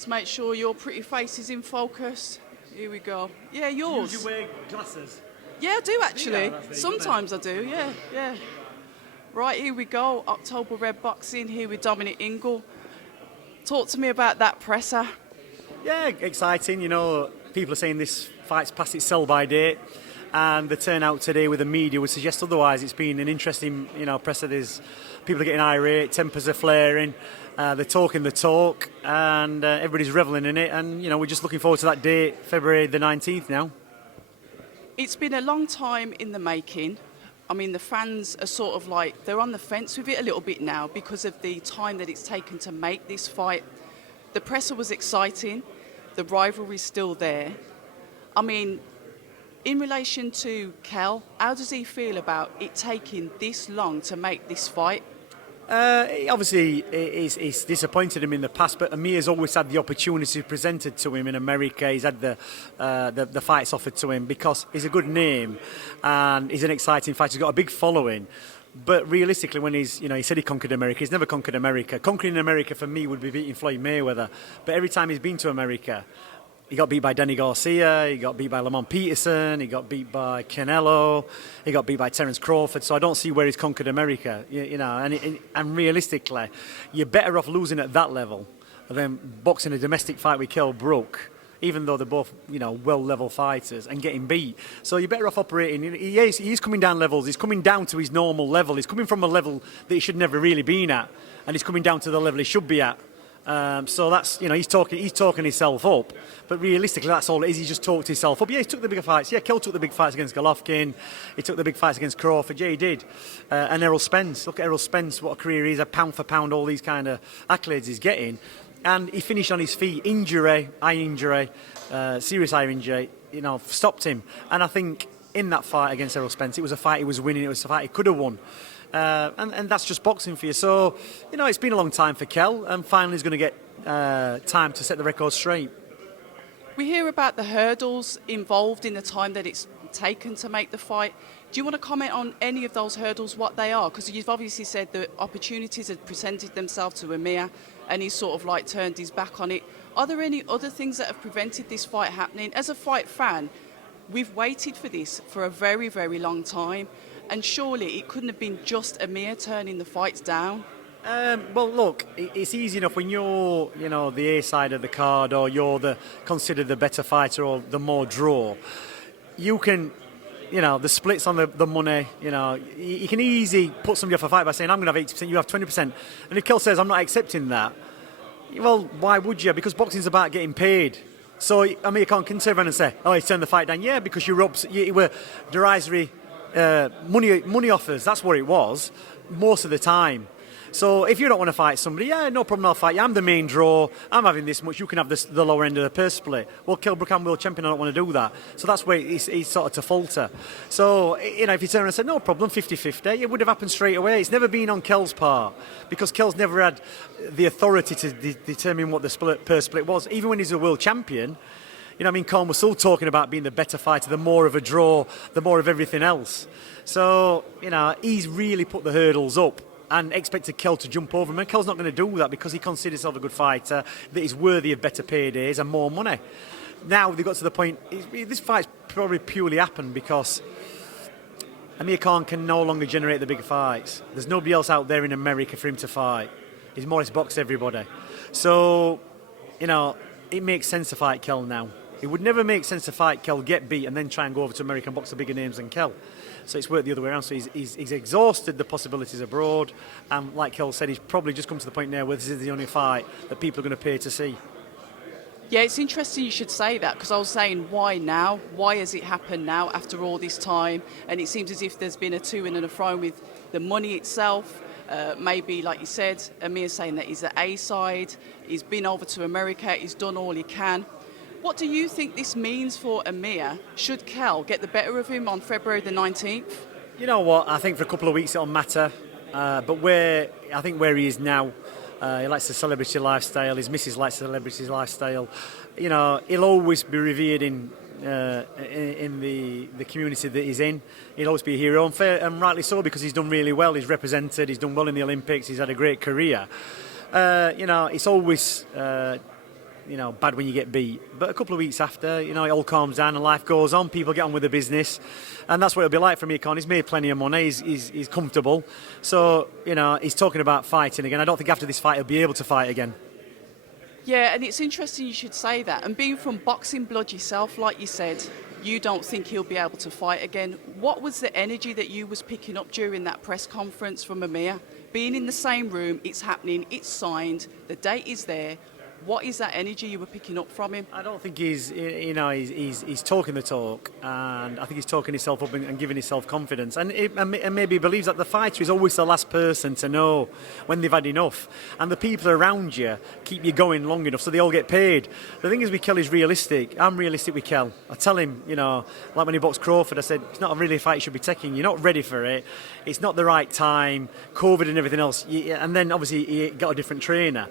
Let's make sure your pretty face is in focus. Here we go. Yeah, yours. You wear glasses? Yeah, I do actually. Yeah, Sometimes I do, yeah. Right, here we go. October Red Boxing, here with Dominic Ingle. Talk to me about that presser. Yeah, exciting. You know, people are saying this fight's past its sell-by date, and the turnout today with the media would suggest otherwise. It's been an interesting, presser. There's people are getting irate, tempers are flaring, they're talking the talk, and everybody's revelling in it. And we're just looking forward to that date, February the 19th now. It's been a long time in the making. I mean, the fans are sort of like, they're on the fence with it a little bit now because of the time that it's taken to make this fight. The presser was exciting. The rivalry's still there. I mean, in relation to Kell, how does he feel about it taking this long to make this fight? Obviously, it's disappointed him in the past, but Amir's always had the opportunity presented to him in America. He's had the fights offered to him because he's a good name and he's an exciting fighter. He's got a big following. But realistically, when he said he conquered America, he's never conquered America. Conquering America for me would be beating Floyd Mayweather. But every time he's been to America, he got beat by Danny Garcia, he got beat by Lamont Peterson, he got beat by Canelo, he got beat by Terence Crawford. So I don't see where he's conquered America. And realistically, you're better off losing at that level than boxing a domestic fight with Kell Brook, even though they're both, well-level fighters, and getting beat. So you're better off operating. He's coming down levels. He's coming down to his normal level. He's coming from a level that he should never really been at, and he's coming down to the level he should be at. So that's, he's talking himself up. But realistically, that's all it is. He just talked himself up. Yeah, he took the bigger fights. Yeah, Kell took the big fights against Golovkin. He took the big fights against Crawford. Yeah, he did. And Errol Spence. Look at Errol Spence, what a career he is, pound for pound, all these kind of accolades he's getting. And he finished on his feet. Eye injury, serious eye injury, stopped him. And I think in that fight against Errol Spence, it was a fight he was winning. It was a fight he could have won. And that's just boxing for you. So, it's been a long time for Kell, and finally he's going to get time to set the record straight. We hear about the hurdles involved in the time that it's taken to make the fight. Do you want to comment on any of those hurdles, what they are? Because you've obviously said that opportunities had presented themselves to Amir, and he's sort of like turned his back on it. Are there any other things that have prevented this fight happening? As a fight fan, we've waited for this for a very, very long time. And surely it couldn't have been just Amir turning the fights down. Well, look, it's easy enough when you're, the A side of the card, or you're considered the better fighter or the more draw. You can, the splits on the money, you can easily put somebody off a fight by saying, I'm going to have 80%, you have 20%. And if Kell says, I'm not accepting that, well, why would you? Because boxing's about getting paid. So Amir Khan can turn around and say, oh, he turned the fight down. Yeah, because you were derisory money offers. That's what it was most of the time. So if you don't want to fight somebody, yeah, no problem, I'll fight you. I'm the main draw. I'm having this much. You can have the lower end of the purse split. Well, Kell Brook, I'm world champion. I don't want to do that. So that's where he's sort of to falter. So, if you turn around and say, no problem, 50-50, it would have happened straight away. It's never been on Kell's part because Kell's never had the authority to determine what the purse split was. Even when he's a world champion, Khan was still talking about being the better fighter, the more of a draw, the more of everything else. So, he's really put the hurdles up and expected Kell to jump over him. And Kell's not going to do that because he considers himself a good fighter, that he's worthy of better paydays and more money. Now they've got to the point, this fight's probably purely happened because Amir Khan can no longer generate the big fights. There's nobody else out there in America for him to fight. He's more or less boxed everybody. So, it makes sense to fight Kell now. It would never make sense to fight Kell, get beat, and then try and go over to America and box the bigger names than Kell. So it's worked the other way around. So he's exhausted the possibilities abroad. And like Kell said, he's probably just come to the point now where this is the only fight that people are going to pay to see. Yeah, it's interesting you should say that, because I was saying, why now? Why has it happened now after all this time? And it seems as if there's been a to and a fro with the money itself. Maybe, like you said, Amir's saying that he's the A side. He's been over to America. He's done all he can. What do you think this means for Amir? Should Kell get the better of him on February the 19th? You know what? I think for a couple of weeks it'll matter. But where he is now, he likes the celebrity lifestyle. His missus likes the celebrity lifestyle. He'll always be revered in the community that he's in. He'll always be a hero, and rightly so, because he's done really well. He's represented. He's done well in the Olympics. He's had a great career. It's always bad when you get beat. But a couple of weeks after, it all calms down and life goes on. People get on with the business, and that's what it'll be like for Amir Khan. He's made plenty of money. He's comfortable. So he's talking about fighting again. I don't think after this fight he'll be able to fight again. Yeah, and it's interesting you should say that. And being from boxing blood yourself, like you said, you don't think he'll be able to fight again. What was the energy that you was picking up during that press conference from Amir? Being in the same room, it's happening, it's signed, the date is there. What is that energy you were picking up from him? I don't think he's talking the talk, and I think he's talking himself up and giving himself confidence. And maybe he believes that the fighter is always the last person to know when they've had enough. And the people around you keep you going long enough so they all get paid. The thing is with Kell is realistic. I'm realistic with Kell. I tell him, like when he boxed Crawford, I said, it's not a really fight you should be taking. You're not ready for it. It's not the right time. COVID and everything else. And then obviously he got a different trainer.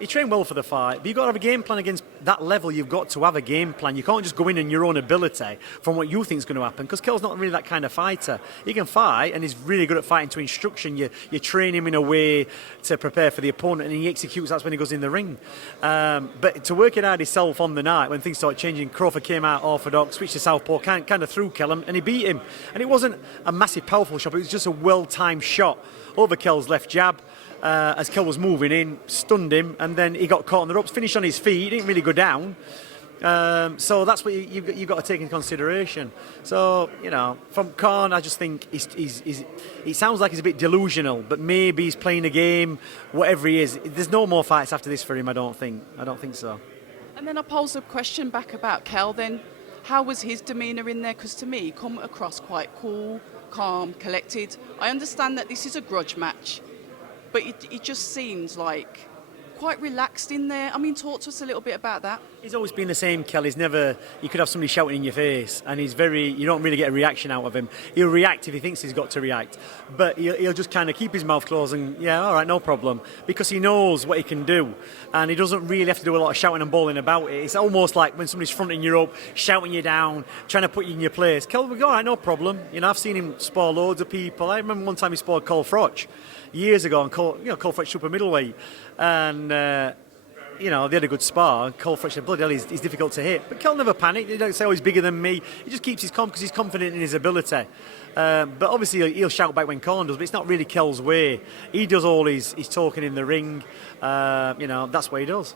He trained well for the fight, but you've got to have a game plan against that level. You've got to have a game plan. You can't just go in on your own ability from what you think is going to happen, because Kell's not really that kind of fighter. He can fight, and he's really good at fighting to instruction. You train him in a way to prepare for the opponent, and he executes. That's when he goes in the ring. But to work it out himself on the night when things started changing, Crawford came out orthodox, switched to southpaw, kind of threw Kell, and he beat him. And it wasn't a massive, powerful shot. It was just a well-timed shot over Kell's left jab. As Kell was moving in, stunned him, and then he got caught on the ropes, finished on his feet. He didn't really go down. So that's what you've got to take into consideration. So, from Khan, I just think he sounds like he's a bit delusional, but maybe he's playing a game, whatever he is. There's no more fights after this for him, I don't think so. And then I pose a question back about Kell then. How was his demeanour in there? Because to me, he come across quite cool, calm, collected. I understand that this is a grudge match, but it just seems like quite relaxed in there. I mean, talk to us a little bit about that. He's always been the same, Kell. He's never... You could have somebody shouting in your face, and he's very... You don't really get a reaction out of him. He'll react if he thinks he's got to react. But he'll just kind of keep his mouth closed and, yeah, all right, no problem. Because he knows what he can do. And he doesn't really have to do a lot of shouting and bawling about it. It's almost like when somebody's fronting you up, shouting you down, trying to put you in your place. Kell will go, all right, no problem. I've seen him spar loads of people. I remember one time he sparred Kell Brook years ago, and Kell Brook super middleweight. And... they had a good spar. Kell Brook said, bloody hell, he's difficult to hit. But Kell never panicked. He don't say, he's bigger than me. He just keeps his calm because he's confident in his ability. But obviously, he'll shout back when Khan does, but it's not really Kell's way. He does all his talking in the ring. That's what he does.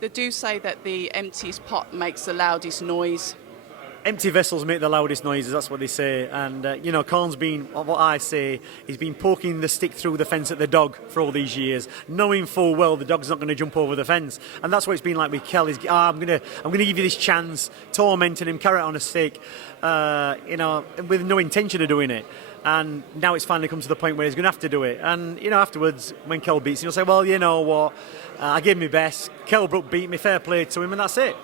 They do say that the emptiest pot makes the loudest noise. Empty vessels make the loudest noises, that's what they say. And, Khan's been, what I say, he's been poking the stick through the fence at the dog for all these years, knowing full well the dog's not going to jump over the fence. And that's what it's been like with Kell. I'm going to give you this chance, tormenting him, carrot on a stick, with no intention of doing it. And now it's finally come to the point where he's going to have to do it. And, afterwards, when Kell beats him, he'll say, well, you know what, I gave my best, Kell Brook beat me, fair play to him, and that's it.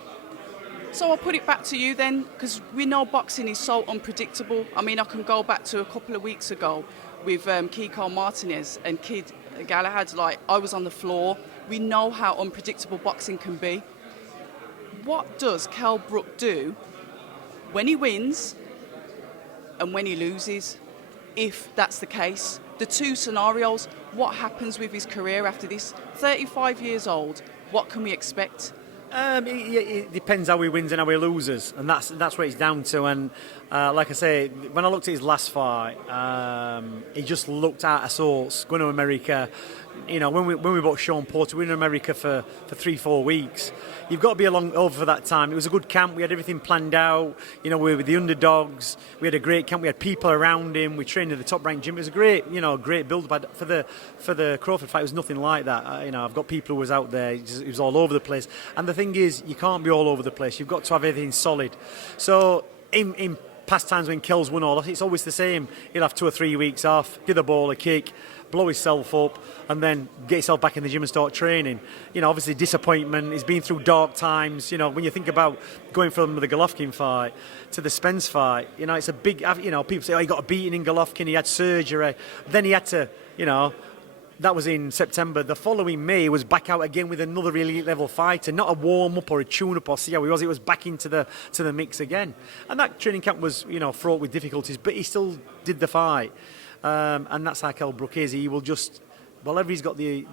So I'll put it back to you then, because we know boxing is so unpredictable. I mean, I can go back to a couple of weeks ago with Kiko Martinez and Kid Galahad. I was on the floor. We know how unpredictable boxing can be. What does Kell Brook do when he wins and when he loses, if that's the case? The two scenarios, what happens with his career after this? 35 years old, what can we expect? It depends how he wins and how he loses, and that's what it's down to. And like I say, when I looked at his last fight, he just looked out of sorts. Going to America, when we bought Sean Porter, we were in America for 3-4 weeks. You've got to be over for that time. It was a good camp. We had everything planned out. We were with the underdogs. We had a great camp. We had people around him. We trained at the top-ranked gym. It was a great build. But for the Crawford fight, it was nothing like that. I've got people who was out there. It was all over the place. And the thing is, you can't be all over the place. You've got to have everything solid. So in past times when Kell's won all, it's always the same. He'll have 2 or 3 weeks off, give the ball a kick, blow himself up, and then get himself back in the gym and start training. Obviously disappointment. He's been through dark times. When you think about going from the Golovkin fight to the Spence fight, it's a big. People say, "Oh, he got a beating in Golovkin. He had surgery. Then he had to, That was in September. The following May, he was back out again with another elite level fighter, not a warm up or a tune up or see how he was. It was back into the mix again. And that training camp was, fraught with difficulties, but he still did the fight. And that's how Kell Brook is. He will just whenever he's got the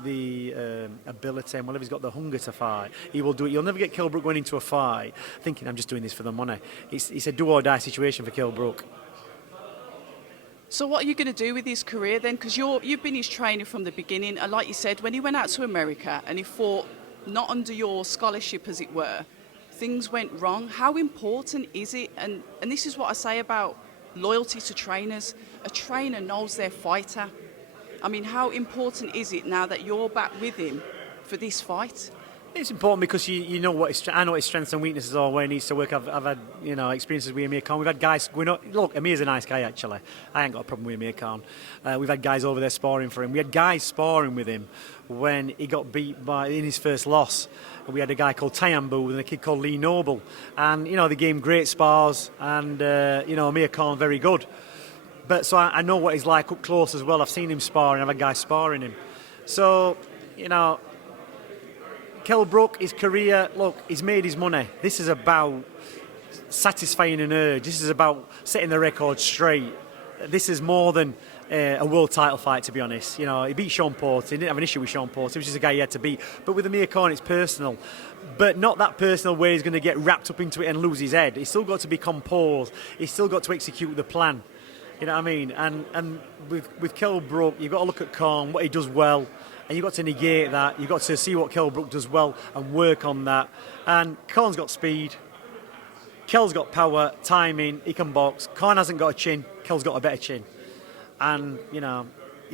ability and whenever he's got the hunger to fight, he will do it. You'll never get Kell Brook going into a fight thinking, I'm just doing this for the money. It's a do-or-die situation for Kell Brook. So what are you going to do with his career then? Because you've been his trainer from the beginning, and like you said, when he went out to America and he fought not under your scholarship, as it were, things went wrong. How important is it? And this is what I say about loyalty to trainers. A trainer knows their fighter. I mean, how important is it now that you're back with him for this fight? It's important because you know I know what his strengths and weaknesses are, where he needs to work. I've had experiences with Amir Khan. We've had guys going up. Look, Amir's a nice guy actually. I ain't got a problem with Amir Khan. We've had guys over there sparring for him. We had guys sparring with him when he got beat in his first loss. We had a guy called Tayambu and a kid called Lee Noble, and they gave him great spars. And Amir Khan very good. But so I know what he's like up close as well. I've seen him sparring. I've had guys sparring him. So Kell Brook, his career, look, he's made his money. This is about satisfying an urge. This is about setting the record straight. This is more than a world title fight, to be honest. He beat Sean Porter. He didn't have an issue with Sean Porter. He was just a guy he had to beat. But with Amir Khan, it's personal. But not that personal where he's going to get wrapped up into it and lose his head. He's still got to be composed. He's still got to execute the plan. You know what I mean? And with Kell Brook, you've got to look at Khan, what he does well. And you've got to negate that. You've got to see what Kell Brook does well and work on that. And Khan's got speed. Kell's got power, timing. He can box. Khan hasn't got a chin. Kell's got a better chin. And, you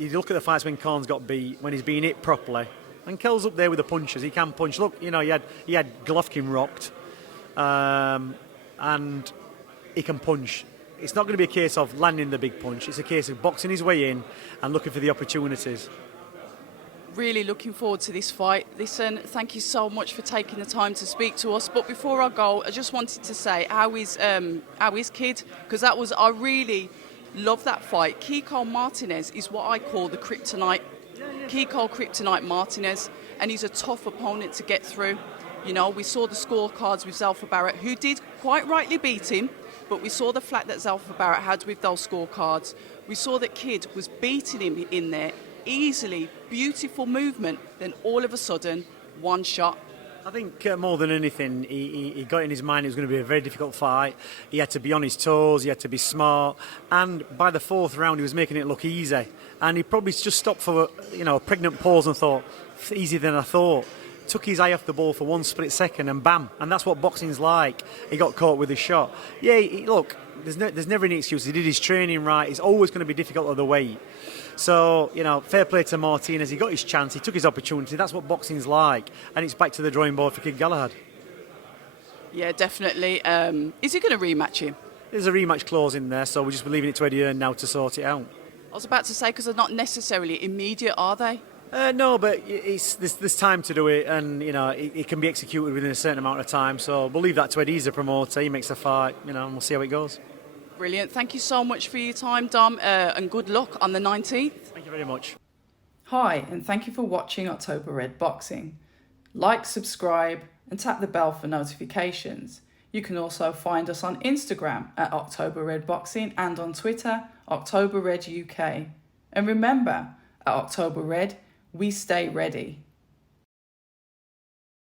look at the fights when Khan's got beat, when he's being hit properly. And Kell's up there with the punches. He can punch. Look, he had Golovkin rocked. And he can punch. It's not going to be a case of landing the big punch. It's a case of boxing his way in and looking for the opportunities. Really looking forward to this fight. Listen, thank you so much for taking the time to speak to us. But before I go, I just wanted to say, how is Kid? Because I really love that fight. Kiko Martinez is what I call the kryptonite. Kiko Kryptonite Martinez, and he's a tough opponent to get through. We saw the scorecards with Zelfa Barrett, who did quite rightly beat him, but we saw the flat that Zelfa Barrett had with those scorecards. We saw that Kid was beating him in there easily, beautiful movement, then all of a sudden, one shot. I think more than anything, he got in his mind it was going to be a very difficult fight. He had to be on his toes, he had to be smart, and by the fourth round he was making it look easy. And he probably just stopped for a pregnant pause and thought, easier than I thought. Took his eye off the ball for one split second and bam, and that's what boxing's like. He got caught with his shot. Yeah, look, there's never any excuse. He did his training right. It's always going to be difficult at the weight. So, fair play to Martinez. He got his chance. He took his opportunity. That's what boxing's like. And it's back to the drawing board for Kid Galahad. Yeah, definitely. Is he going to rematch him? There's a rematch clause in there, so we're just leaving it to Eddie Hearn now to sort it out. I was about to say, because they're not necessarily immediate, are they? No, but there's time to do it, and it can be executed within a certain amount of time. So we'll leave that to Eddie. He's the promoter. He makes the fight, and we'll see how it goes. Brilliant. Thank you so much for your time, Dom, and good luck on the 19th. Thank you very much. Hi, and thank you for watching October Red Boxing. Like, subscribe, and tap the bell for notifications. You can also find us on Instagram at October Red Boxing and on Twitter, October Red UK. And remember, at October Red, we stay ready.